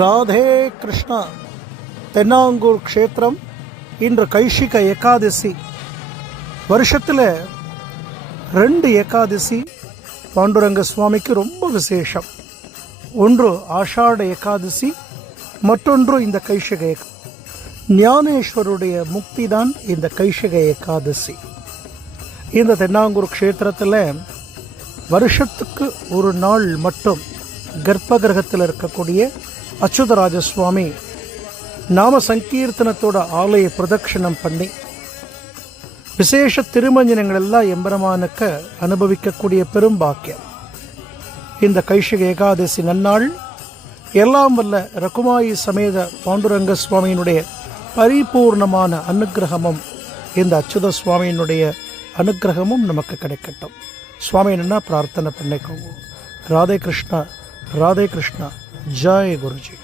ராதே கிருஷ்ணா. தென்னாங்கூர் க்ஷேத்திரம் இன்று கைஷிக ஏகாதசி. வருஷத்தில் 2 ஏகாதசி பாண்டுரங்க சுவாமிக்கு ரொம்ப விசேஷம். ஒன்று ஆஷாட ஏகாதசி, மற்றொன்று இந்த கைஷிக ஏகாதசி. ஞானேஸ்வருடைய முக்தி தான் இந்த கைஷிக ஏகாதசி. இந்த தென்னாங்கூர் க்ஷேத்திரத்தில் வருஷத்துக்கு ஒரு நாள் மட்டும் கர்ப்ப கிரகத்தில் இருக்கக்கூடிய அச்சுதராஜ சுவாமி நாம சங்கீர்த்தனத்தோட ஆலய பிரதட்சணம் பண்ணி விசேஷ திருமஞ்சனங்கள் எல்லாம் எம்பெருமானுக்கு அனுபவிக்கக்கூடிய பெரும் பாக்கியம். இந்த கைஷிக ஏகாதசி நன்னாள் எல்லாம் வல்ல ரகுமாயி சமேத பாண்டுரங்க சுவாமியினுடைய பரிபூர்ணமான அனுக்கிரகமும் இந்த அச்சுத சுவாமியினுடைய அனுக்கிரகமும் நமக்கு கிடைக்கட்டும். சுவாமி என்ன பிரார்த்தனை பண்ணிக்கோங்க. ராதே கிருஷ்ணா, ராதே கிருஷ்ணா. ஜெய் குருஜி.